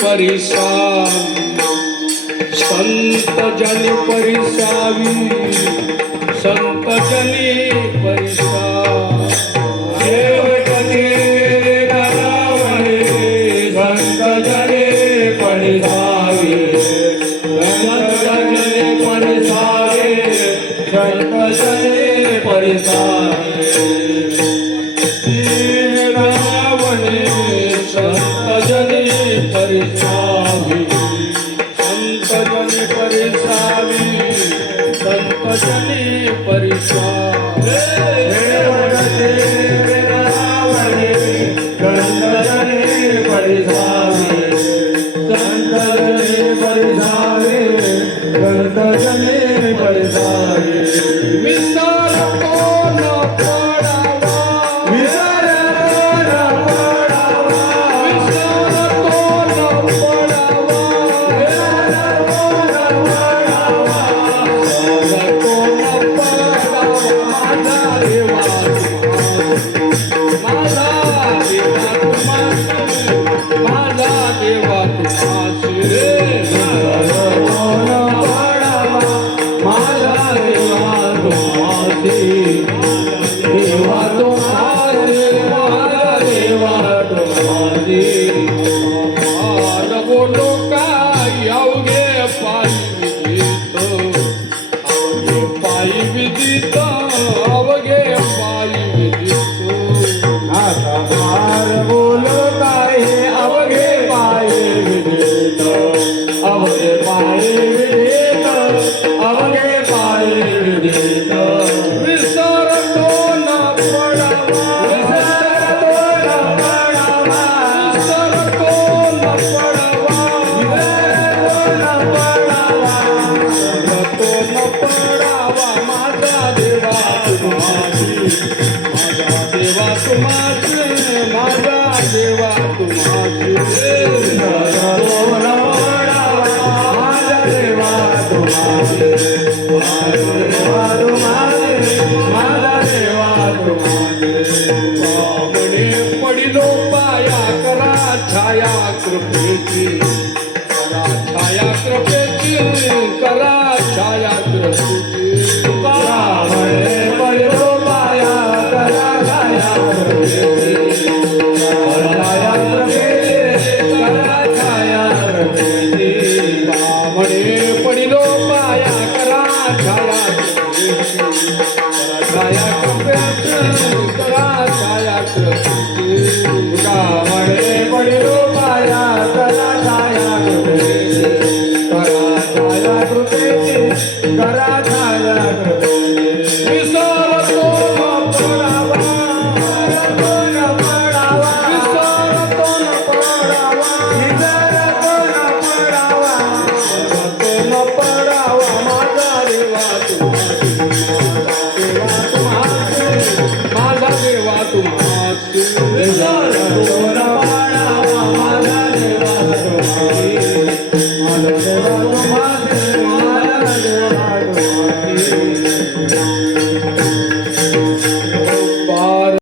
परिसावी संत जन परिसावी संत जनी परिसावी देवजने करावणे संत जने परिसावी संत जने परिसावे संत जने परिसावे रावणे संत जने परिसावी संत जने परिसावी संत जने परिसावी रावणे संत जने परिसावी संत जने परिसावी संत जने परिसावी विसार को न पडावा विसार पडिलो पाया करा छाया कृपेची करा छाया कृपेची